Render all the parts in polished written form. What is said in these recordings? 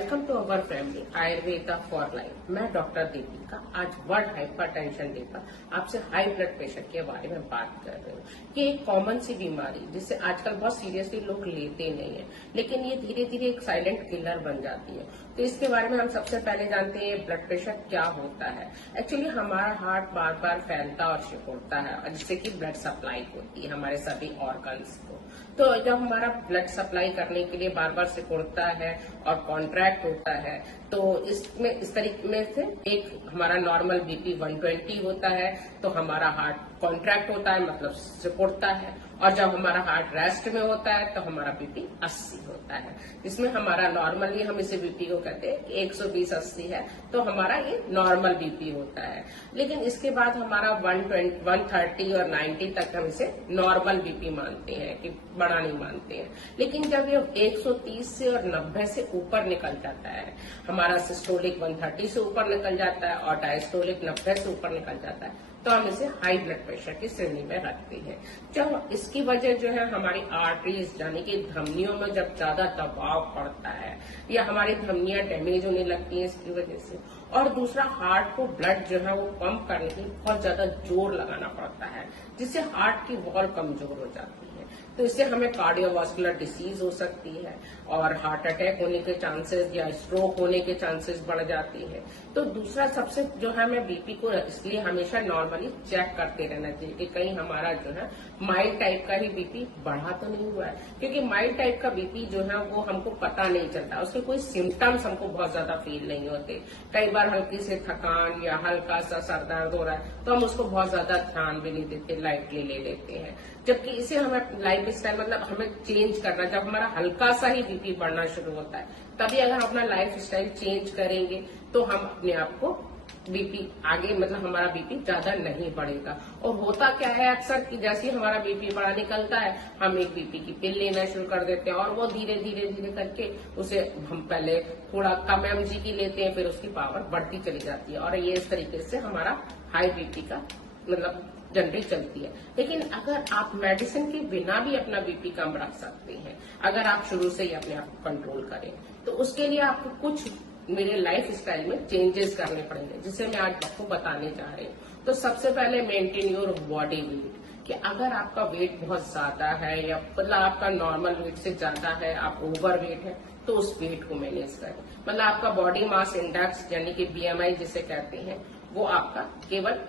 Welcome to our family Ayurveda for life. मैं doctor Deepika आज world hypertension day पर आपसे हाई ब्लड प्रेशर के बारे में बात कर रही हूँ कि एक कॉमन सी बीमारी जिसे आजकल बहुत सीरियसली लोग लेते नहीं है, लेकिन ये धीरे धीरे एक साइलेंट किलर बन जाती है। तो इसके बारे में हम सबसे पहले जानते हैं ब्लड प्रेशर क्या होता है। एक्चुअली हमारा हार्ट बार बार फैलता और सिकुड़ता है जिससे कि ब्लड सप्लाई होती है हमारे सभी ऑर्गन्स को। तो जब हमारा ब्लड सप्लाई करने के लिए बार बार सिकुड़ता है और कॉन्ट्रैक्ट होता है तो इसमें इस तरीके में से एक हमारा नॉर्मल बीपी 120 होता है तो हमारा हार्ट कॉन्ट्रैक्ट होता है मतलब सिकुड़ता है, और जब हमारा हार्ट रेस्ट में होता है तो हमारा बीपी 80 होता है। इसमें हमारा नॉर्मली हम इसे बीपी को कहते हैं 120/80 है तो हमारा ये नॉर्मल बीपी होता है। लेकिन इसके बाद हमारा 120, 130 और 90 तक हम इसे नॉर्मल बीपी मानते हैं कि बड़ा नहीं मानते हैं। लेकिन जब ये 130 से और 90 से ऊपर निकल जाता है, हमारा सिस्टोलिक 130 से ऊपर निकल जाता है और डायस्टोलिक 90 से ऊपर निकल जाता है तो हम इसे हाई ब्लड प्रेशर की श्रेणी में रखते हैं। जब इसकी वजह जो है हमारी आर्टरीज यानी कि धमनियों में जब ज्यादा दबाव पड़ता है या हमारी धमनियां डैमेज होने लगती हैं इसकी वजह से, और दूसरा हार्ट को ब्लड जो है वो पंप करने के लिए बहुत ज्यादा जोर लगाना पड़ता है जिससे हार्ट की वॉल कमजोर हो जाती है। तो इससे हमें कार्डियोवास्कुलर डिसीज हो सकती है और हार्ट अटैक होने के चांसेस या स्ट्रोक होने के चांसेस बढ़ जाती है। तो दूसरा सबसे जो है हमें बीपी को इसलिए हमेशा नॉर्मली चेक करते रहना चाहिए कि कहीं हमारा जो है माइल्ड टाइप का ही बीपी बढ़ा तो नहीं हुआ है, क्योंकि माइल्ड टाइप का बीपी जो है वो हमको पता नहीं चलता, उसके कोई सिम्टम्स हमको बहुत ज्यादा फील नहीं होते। कई बार हल्की से थकान या हल्का सा सर दर्द हो रहा है तो हम उसको बहुत ज्यादा ध्यान भी नहीं देते, लाइटली ले लेते हैं। जबकि इसे हमें लाइफ स्टाइल मतलब हमें चेंज करना, जब हमारा हल्का सा ही बीपी बढ़ना शुरू होता है तभी अगर अपना लाइफ स्टाइल चेंज करेंगे तो हम अपने आप को बीपी आगे मतलब हमारा बीपी ज्यादा नहीं बढ़ेगा। और होता क्या है अक्सर कि जैसे ही हमारा बीपी बढ़ा निकलता है हम एक बीपी की पिल लेना शुरू कर देते हैं और वो धीरे धीरे धीरे करके उसे हम पहले थोड़ा कम mg की लेते हैं, फिर उसकी पावर बढ़ती चली जाती है और ये इस तरीके से हमारा हाई बीपी का मतलब जनरेट चलती है। लेकिन अगर आप मेडिसिन के बिना भी अपना बीपी कम रख सकते हैं अगर आप शुरू से ही अपने आप को कंट्रोल करें, तो उसके लिए आपको कुछ मेरे लाइफ स्टाइल में चेंजेस करने पड़ेंगे जिसे मैं आज आपको बताने जा रही हूँ। तो सबसे पहले मेंटेन योर बॉडी वेट, कि अगर आपका वेट बहुत ज्यादा है या मतलब आपका नॉर्मल वेट से ज्यादा है, आप ओवर वेट है, तो उस वेट को मैनेज करें। मतलब आपका बॉडी मास इंडेक्स यानी कि BMI जिसे कहते हैं वो आपका केवल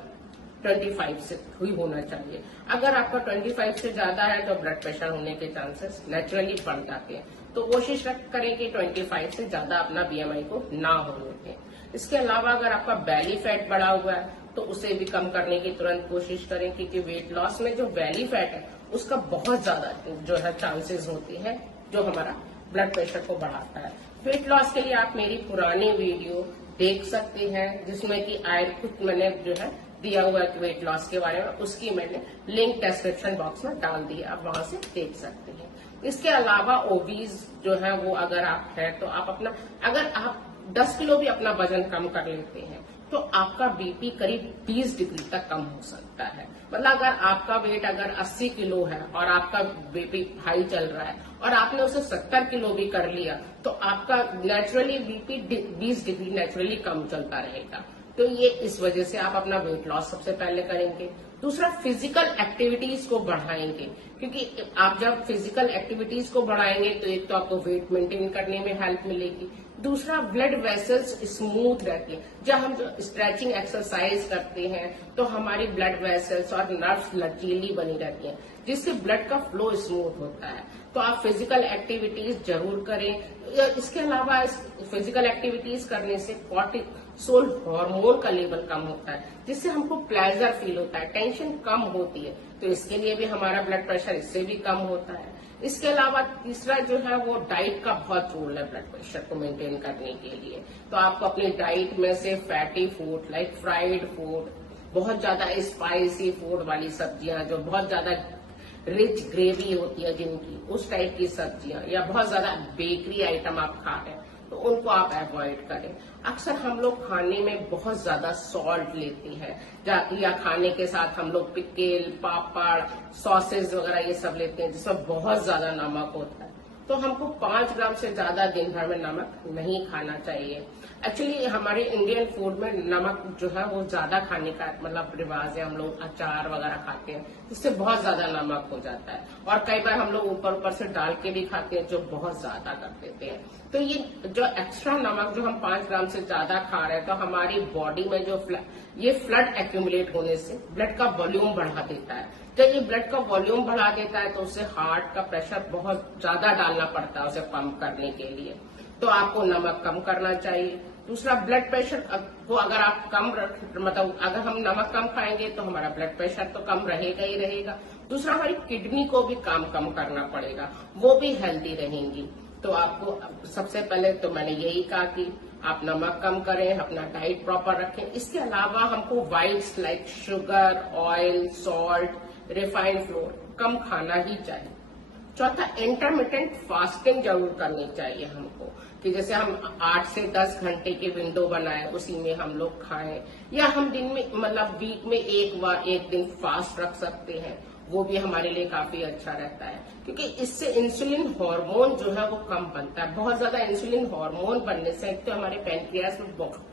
25 से ही होना चाहिए। अगर आपका 25 से ज्यादा है तो ब्लड प्रेशर होने के चांसेस नेचुरली बढ़ जाते हैं, तो कोशिश करें कि 25 से ज्यादा अपना BMI को ना होने दें। इसके अलावा अगर आपका बेली फैट बढ़ा हुआ है तो उसे भी कम करने की तुरंत कोशिश करें, क्योंकि वेट लॉस में जो बेली फैट है उसका बहुत ज्यादा जो है चांसेस होते हैं जो हमारा ब्लड प्रेशर को बढ़ाता है। वेट लॉस के लिए आप मेरी पुरानी वीडियो देख सकते हैं जिसमें कि कुछ मैंने जो है दिया हुआ है वेट लॉस के बारे में, उसकी मैंने लिंक डिस्क्रिप्शन बॉक्स में डाल दी है, आप वहां से देख सकते हैं। इसके अलावा ओबीज जो है वो अगर आप है तो आप अपना अगर आप 10 किलो भी अपना वजन कम कर लेते हैं तो आपका बीपी करीब 20 डिग्री तक कम हो सकता है। मतलब अगर आपका वेट अगर 80 किलो है और आपका बीपी हाई चल रहा है और आपने उसे 70 किलो भी कर लिया तो आपका नेचुरली बीपी 20 डिग्री नेचुरली कम चलता रहेगा। तो ये इस वजह से आप अपना वेट लॉस सबसे पहले करेंगे। दूसरा फिजिकल एक्टिविटीज को बढ़ाएंगे, क्योंकि आप जब फिजिकल एक्टिविटीज को बढ़ाएंगे तो एक तो आपको वेट मेंटेन करने में हेल्प मिलेगी, दूसरा ब्लड वेसल्स स्मूथ रहती है। जब हम जो स्ट्रेचिंग एक्सरसाइज करते हैं तो हमारी ब्लड वेसल्स और नर्व्स लचीली बनी रहती हैं जिससे ब्लड का फ्लो स्मूथ होता है। तो आप फिजिकल एक्टिविटीज जरूर करें। इसके अलावा फिजिकल एक्टिविटीज करने से कॉर्टिसोल हार्मोन का लेवल कम होता है जिससे हमको प्लेजर फील होता है, टेंशन कम होती है, तो इसके लिए भी हमारा ब्लड प्रेशर इससे भी कम होता है। इसके अलावा तीसरा जो है वो डाइट का बहुत रोल है ब्लड प्रेशर को मेंटेन करने के लिए। तो आपको अपनी डाइट में से fatty food like fried food, बहुत ज्यादा स्पाइसी फूड वाली सब्जियां जो बहुत ज्यादा रिच ग्रेवी होती है जिनकी, उस टाइप की सब्जियां या बहुत ज्यादा बेकरी आइटम आप खा रहे हैं तो उनको आप अवॉइड करें। अक्सर हम लोग खाने में बहुत ज्यादा सॉल्ट लेते हैं या खाने के साथ हम लोग पिकेल, पापड़, सॉसेज वगैरह ये सब लेते हैं जिसमें बहुत ज्यादा नमक होता है। तो हमको 5 ग्राम से ज्यादा दिन भर में नमक नहीं खाना चाहिए। एक्चुअली हमारे इंडियन फूड में नमक जो है वो ज्यादा खाने का मतलब रिवाज है। हम लोग अचार वगैरह खाते हैं, इससे बहुत ज्यादा नमक हो जाता है, और कई बार हम लोग ऊपर ऊपर से डाल के भी खाते हैं, जो बहुत ज्यादा कर देते हैं। तो ये जो एक्स्ट्रा नमक जो हम 5 ग्राम से ज्यादा खा रहे हैं, तो हमारी बॉडी में जो ये फ्लड एक्यूमुलेट होने से ब्लड का वॉल्यूम बढ़ा देता है। जब ये ब्लड का वॉल्यूम बढ़ा देता है तो उससे हार्ट का प्रेशर बहुत ज्यादा डालना पड़ता है उसे पंप करने के लिए। तो आपको नमक कम करना चाहिए। दूसरा, ब्लड प्रेशर को अगर आप मतलब अगर हम नमक कम खाएंगे तो हमारा ब्लड प्रेशर तो कम रहेगा ही रहेगा। दूसरा, हमारी किडनी को भी काम कम करना पड़ेगा, वो भी हेल्दी रहेंगी। तो आपको सबसे पहले तो मैंने यही कहा कि आप नमक कम करें, अपना डाइट प्रॉपर रखें। इसके अलावा हमको whites like sugar, oil, salt, refined flour कम खाना ही चाहिए। चौथा, इंटरमिटेंट फास्टिंग जरूर करनी चाहिए हमको, कि जैसे हम 8 से 10 घंटे की विंडो बनाए, उसी में हम लोग खाएं, या हम दिन में मतलब वीक में एक दिन फास्ट रख सकते हैं, वो भी हमारे लिए काफी अच्छा रहता है। क्योंकि इससे इंसुलिन हार्मोन जो है वो कम बनता है। बहुत ज्यादा इंसुलिन हार्मोन बनने से एक तो हमारे पैनक्रियास में बहुत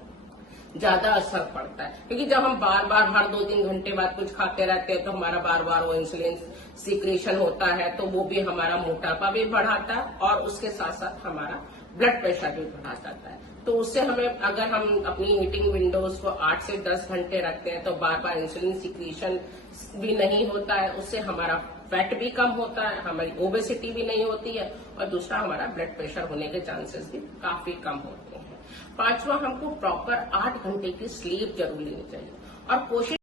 ज्यादा असर पड़ता है, क्योंकि जब हम बार बार हर 2-3 घंटे बाद कुछ खाते रहते हैं तो हमारा बार बार वो इंसुलिन सीक्रेशन होता है, तो वो भी हमारा मोटापा भी बढ़ाता है और उसके साथ साथ हमारा ब्लड प्रेशर भी बढ़ा जाता है। तो उससे हमें, अगर हम अपनी ईटिंग विंडोज को 8 से 10 घंटे रखते हैं तो बार बार इंसुलिन सीक्रेशन भी नहीं होता है, उससे हमारा फैट भी कम होता है, हमारी ओबेसिटी भी नहीं होती है, और दूसरा हमारा ब्लड प्रेशर होने के चांसेस भी काफी कम होते हैं। पांचवा, हमको प्रॉपर 8 घंटे की स्लीप जरूर लेनी चाहिए, और कोशिश